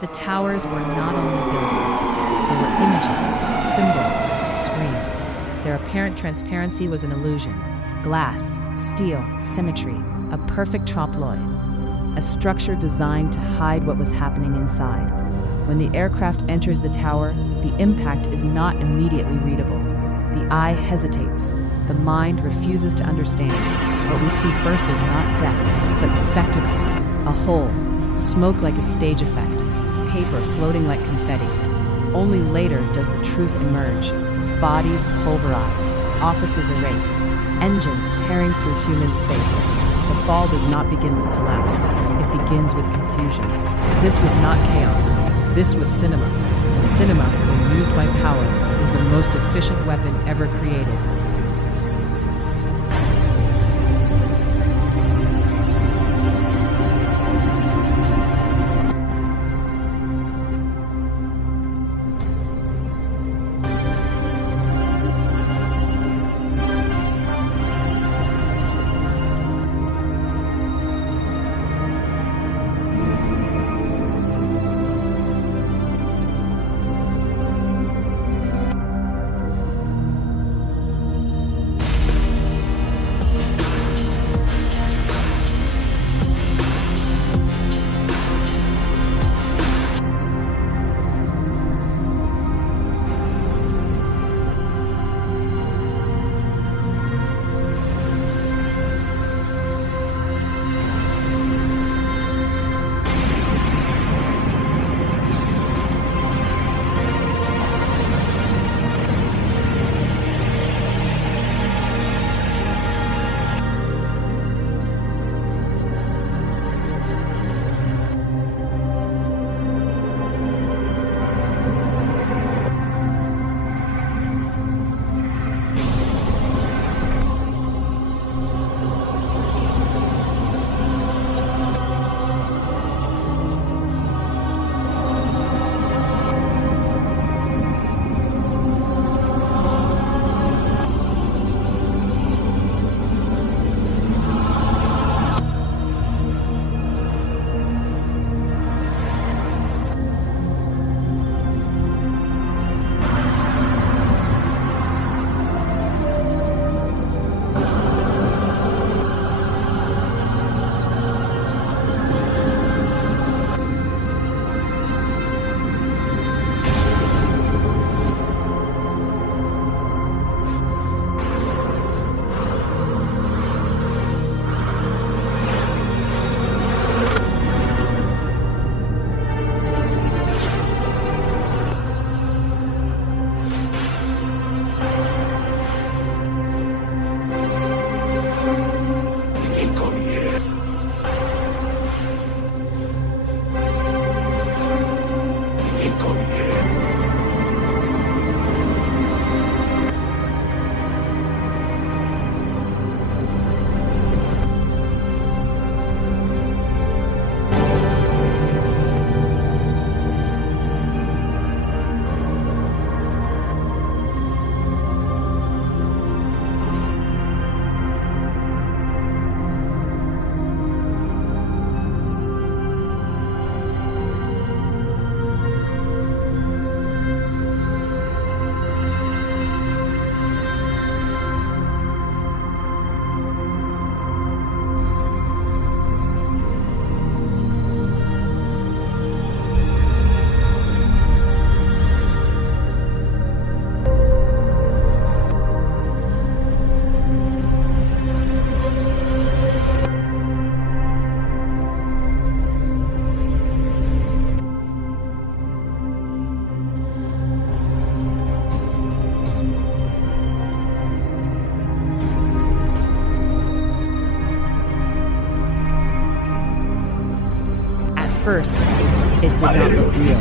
The towers were not only buildings, they were images, symbols, screens. Their apparent transparency was an illusion. Glass, steel, symmetry, a perfect trompe-l'oeil. A structure designed to hide what was happening inside. When the aircraft enters the tower, the impact is not immediately readable. The eye hesitates. The mind refuses to understand. What we see first is not death, but spectacle. A hole, smoke like a stage effect, paper floating like confetti. Only later does the truth emerge. Bodies pulverized, offices erased, engines tearing through human space. The fall does not begin with collapse. It begins with confusion. This was not chaos. This was cinema. And cinema, when used by power, is the most efficient weapon ever created. First, it did not look real.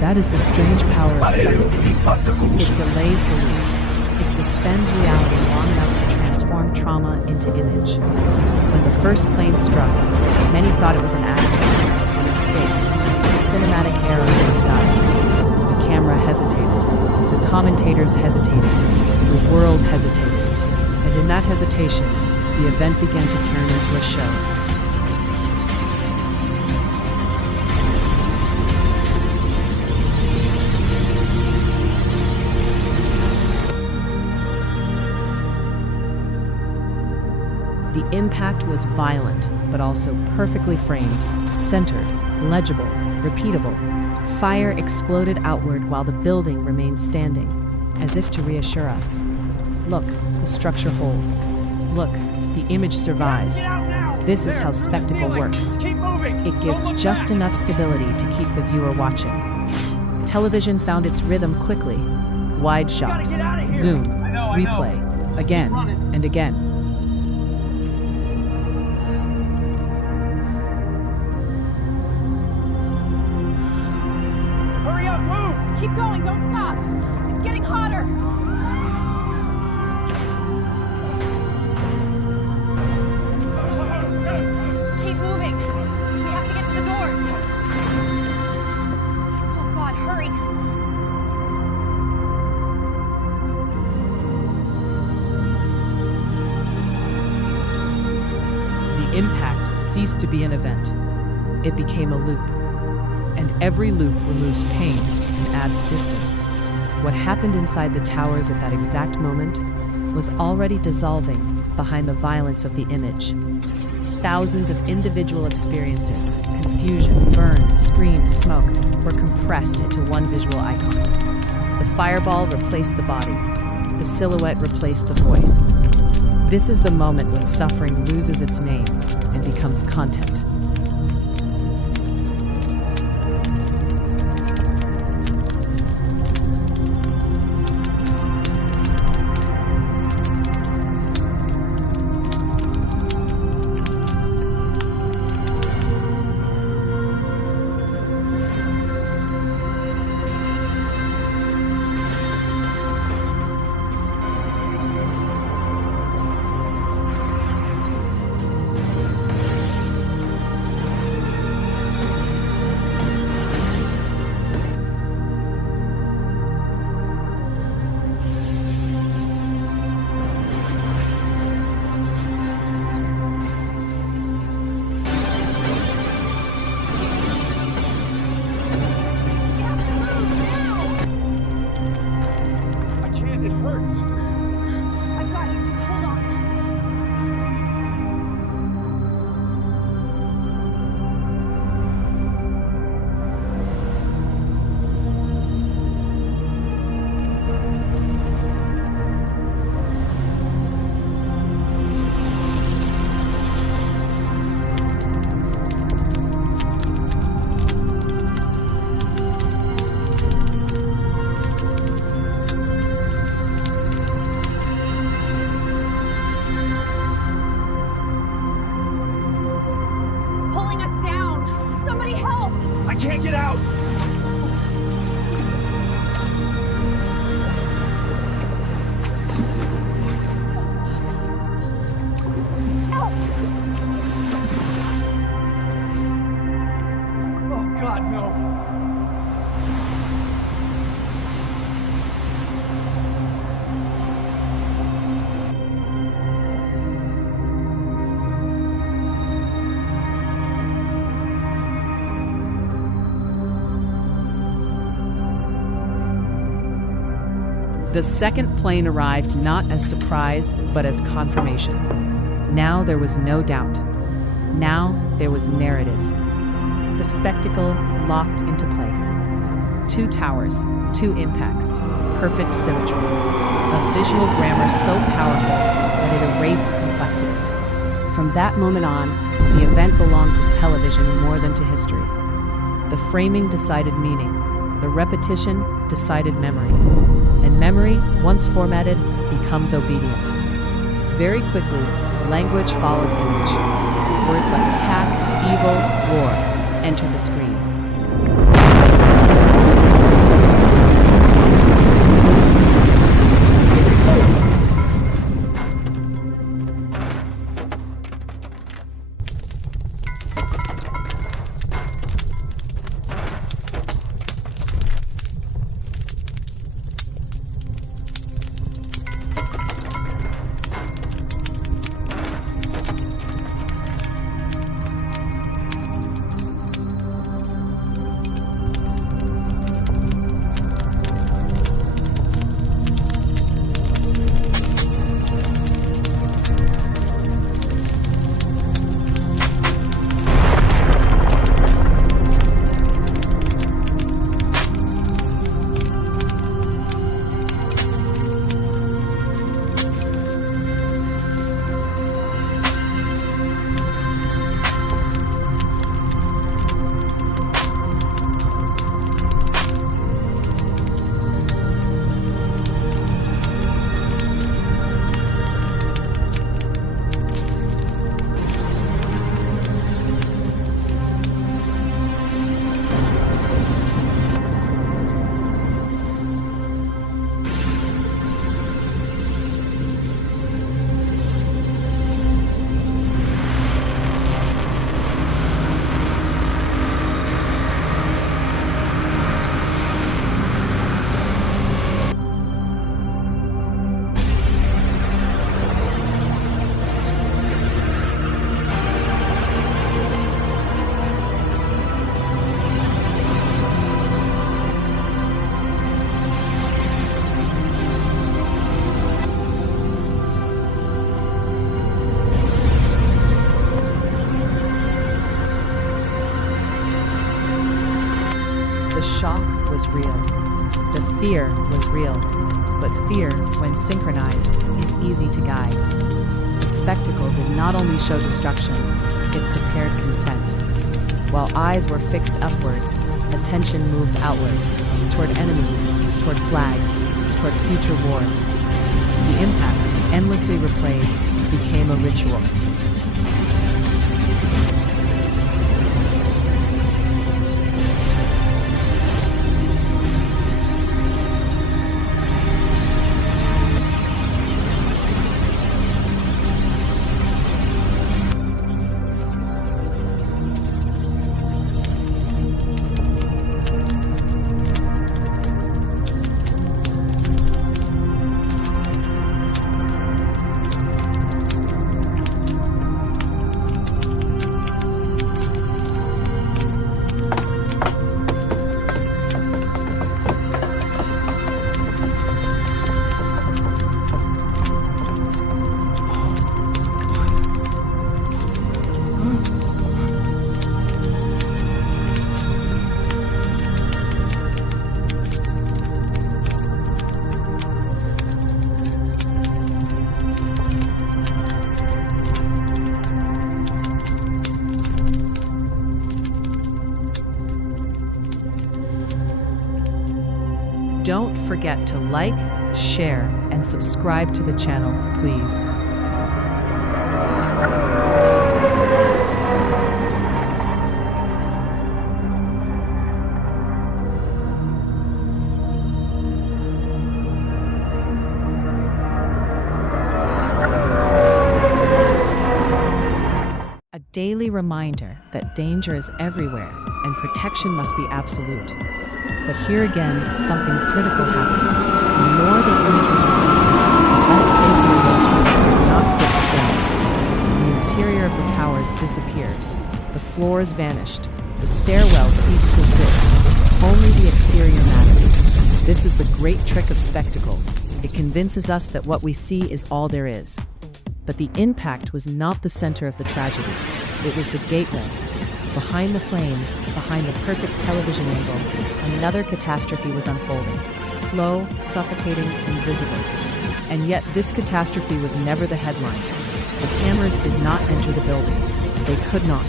That is the strange power of spectacle. It delays belief. It suspends reality long enough to transform trauma into image. When the first plane struck, many thought it was an accident, a mistake, a cinematic error in the sky. The camera hesitated. The commentators hesitated. The world hesitated. And in that hesitation, the event began to turn into a show. impact was violent, but also perfectly framed, centered, legible, repeatable. Fire exploded outward while the building remained standing, as if to reassure us. Look, the structure holds. Look, the image survives. This is how spectacle works. It gives just enough stability to keep the viewer watching. Television found its rhythm quickly. Wide shot, zoom, replay, again and again. Hurry up, move! Keep going, don't stop. It's getting hotter. Keep moving. We have to get to the doors. Oh God, hurry. The impact ceased to be an event. It became a loop. And every loop removes pain and adds distance. What happened inside the towers at that exact moment was already dissolving behind the violence of the image. Thousands of individual experiences, confusion, burns, screams, smoke, were compressed into one visual icon. The fireball replaced the body. The silhouette replaced the voice. This is the moment when suffering loses its name and becomes content. I've got you, just hold on. Pulling us down. Somebody help! I can't get out! Help! Oh God, no! The second plane arrived not as surprise, but as confirmation. Now there was no doubt. Now there was narrative. The spectacle locked into place. 2 towers, 2 impacts, perfect symmetry. A visual grammar so powerful that it erased complexity. From that moment on, the event belonged to television more than to history. The framing decided meaning. The repetition decided memory. And memory, once formatted, becomes obedient. Very quickly, language followed image. Words like attack, evil, war entered the screen. The shock was real. The fear was real. But fear, when synchronized, is easy to guide. The spectacle did not only show destruction, it prepared consent. While eyes were fixed upward, attention moved outward, toward enemies, toward flags, toward future wars. The impact, endlessly replayed, became a ritual. Don't forget to like, share, and subscribe to the channel, please. A daily reminder that danger is everywhere and protection must be absolute. But here again, something critical happened. The more the image was revealed, the less space there was for it to not fit down. The interior of the towers disappeared. The floors vanished. The stairwells ceased to exist. Only the exterior mattered. This is the great trick of spectacle. It convinces us that what we see is all there is. But the impact was not the center of the tragedy. It was the gateway. Behind the flames, behind the perfect television angle, another catastrophe was unfolding. Slow, suffocating, invisible. And yet this catastrophe was never the headline. The cameras did not enter the building. They could not.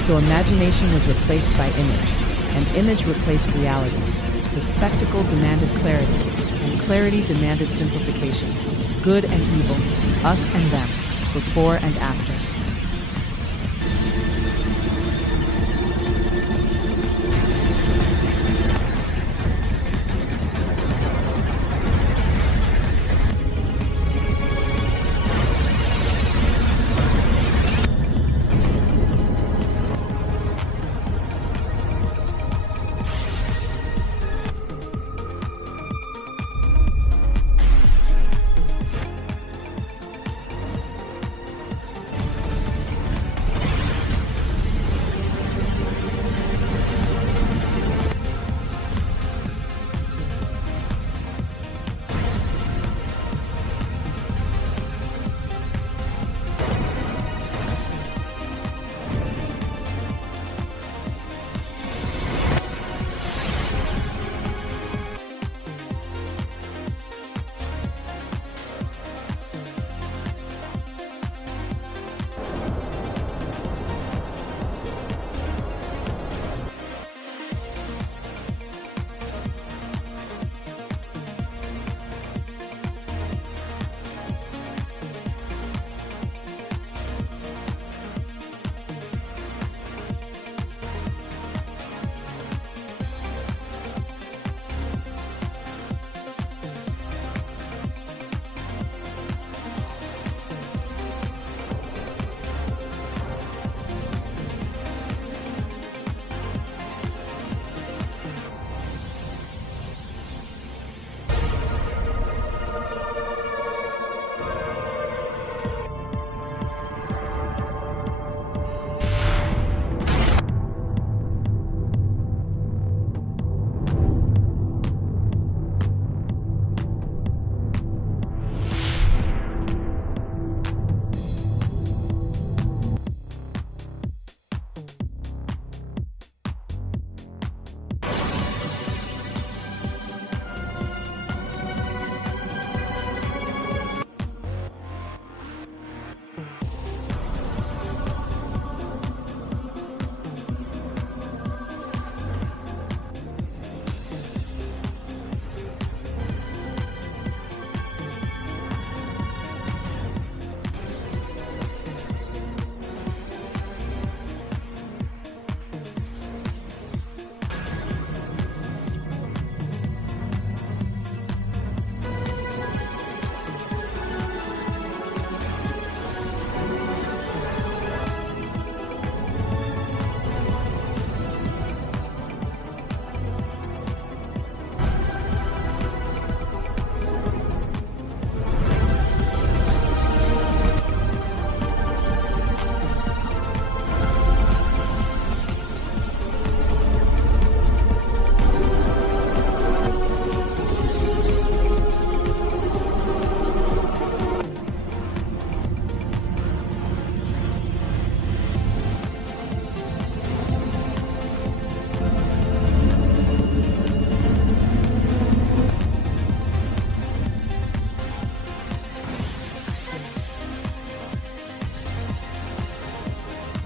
So imagination was replaced by image, and image replaced reality. The spectacle demanded clarity, and clarity demanded simplification. Good and evil, us and them, before and after.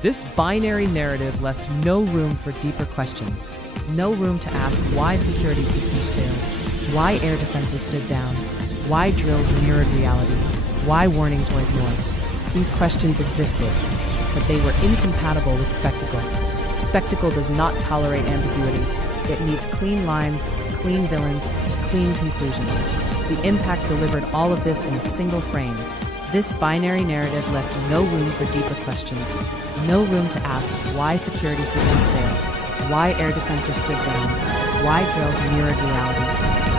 This binary narrative left no room for deeper questions, no room to ask why security systems failed, why air defenses stood down, why drills mirrored reality, why warnings were ignored. These questions existed, but they were incompatible with spectacle. Spectacle does not tolerate ambiguity. It needs clean lines, clean villains, clean conclusions. The Impact delivered all of this in a single frame. This binary narrative left no room for deeper questions, no room to ask why security systems failed, why air defenses stood down, why drills mirrored reality,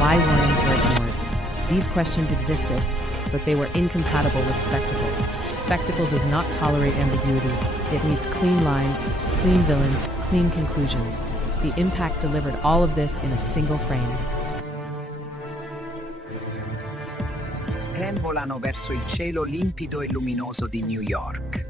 why warnings were ignored. These questions existed, but they were incompatible with spectacle. Spectacle does not tolerate ambiguity. It needs clean lines, clean villains, clean conclusions. The Impact delivered all of this in a single frame. Tren volano verso il cielo limpido e luminoso di New York.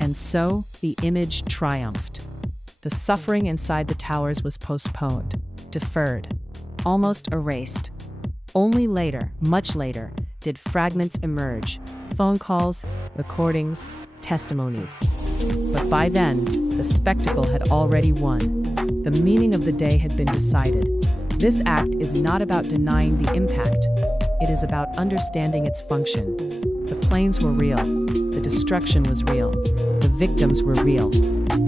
And so, the image triumphed. The suffering inside the towers was postponed, deferred, almost erased. Only later, much later, did fragments emerge, phone calls, recordings, testimonies. But by then, the spectacle had already won. The meaning of the day had been decided. This act is not about denying the impact. It is about understanding its function. The planes were real. The destruction was real. The victims were real.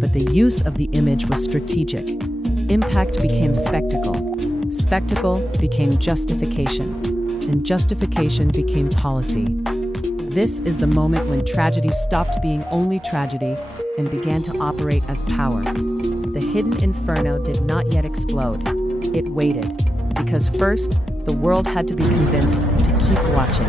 But the use of the image was strategic. Impact became spectacle. Spectacle became justification. And justification became policy. This is the moment when tragedy stopped being only tragedy and began to operate as power. The hidden inferno did not yet explode. It waited, because first, the world had to be convinced to keep watching.